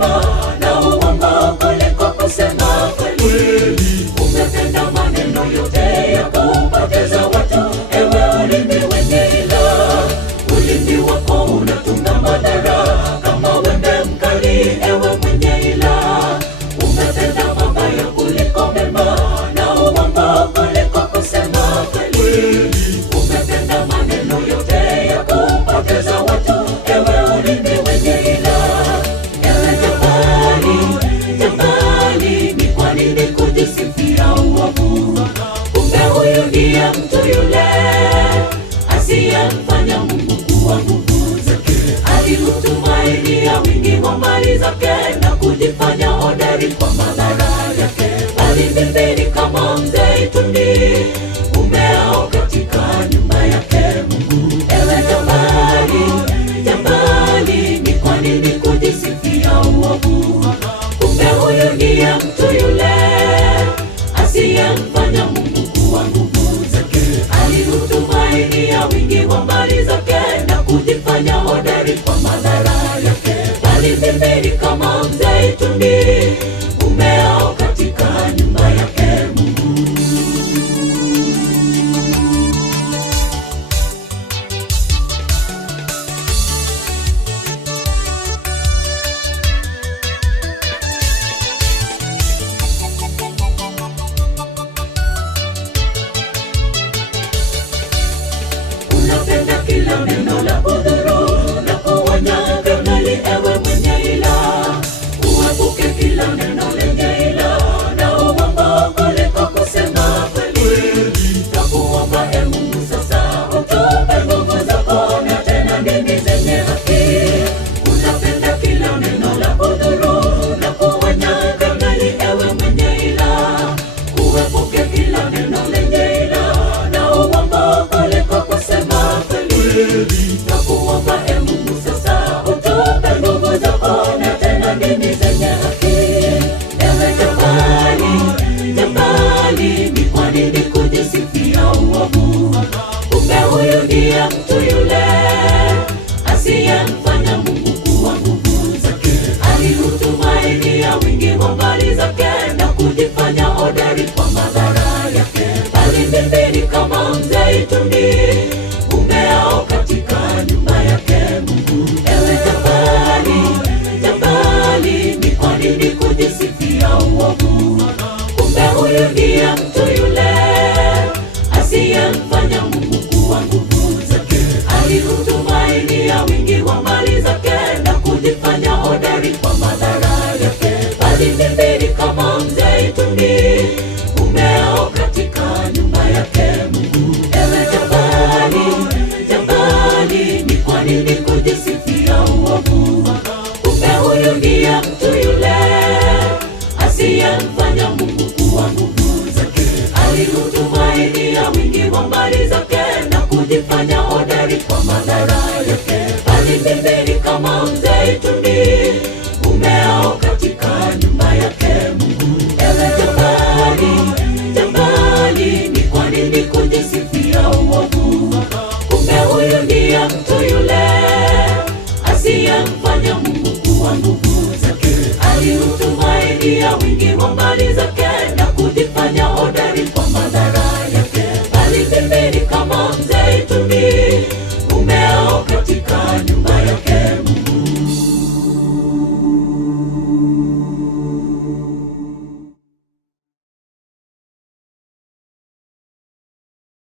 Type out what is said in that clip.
mema na uongo kuliko kusema kweli. Umependa maneno yote ya kupoteza watu, ewe ulimi wenye ila. Ulimi wako unatunga madhara kama wembe mkali, ewe mwenye ila. Umependa mabaya kuliko mema na uongo kuliko kusema kweli. Umependa maneno yote ya kupoteza watu, ewe ulimi wenye ila. Ewe jabali, jabali, ni kwa nini kujisifia uovu? Kumbe huyu ndiye mtu yule asiyemfanya Mungu kuwa nguvu zake. Aliutumainia wingi wa mali zake na kujifanya hodari kwa madhara yake. Bali mimi ni kama mzeituni umeao katika nyumba yake Mungu. Ewe jabali, jabali, ni kwa nini kujisifia uovu? Kumbe huyu ndiye mtu yule asiyemfanya Mungu kuwa nguvu zake. Aliutumainia wingi wa mali zake na kujifanya hodari kwa madhara yake. Bali mimi ni kama mzeituni umeao katika nyumba yake Mungu. Unapenda kila neno la kudhuru na kuonya kemeli, ewe mwenye ila. Uepuke kila neno lenye ila na uongo kuliko kusema kweli. Nakuomba e Mungu sasa utupe nguvu zako na tena ndimi zenye haki. Unapenda kila neno la kudhuru na kuonya kemeli, ewe mwenye ila. Uepuke kila neno lenye ila na uongo kuliko kusema kweli. Nakuomba e Mungu sasa utupe nguvu zako na tena ndimi zenye haki. Ewe jabali, jabali, ni kwa nini kujisifia uovu? Kumbe huyu ndiye mtu yule asiyemfanya Mungu kuwa nguvu zake. Aliutumainia wingi wa mali zake na kujifanya hodari kwa madhara yake. Bali mimi ni kama mzeituni umeao katika nyumba yake Mungu. Ewe jabali, jabali, ni kwa nini kujisifia uovu? Kumbe huyu ndiye mtu yule asiyemfanya Mungu kuwa nguvu zake. Aliutumainia wingi wa mali zake na kujifanya hodari kwa madhara yake. Bali mimi ni kama mzeituni umeao katika nyumba yake Mungu. Ewe jabali, jabali, ni kwa nini kujisifia uovu? Kumbe huyu ndiye mtu yule asiyemfanya Mungu kuwa nguvu zake. Aliutumainia wingi wa mali zake na kujifanya hodari kwa madhara yake. Bali mimi ni kama mzeituni umeao katika nyumba yake Mungu. Ewe jabali, jabali, ni kwa nini kujisifia uovu? Kumbe huyu ndiye mtu yule asiyemfanya Mungu kuwa nguvu zake. Aliutumainia wingi wa mali zake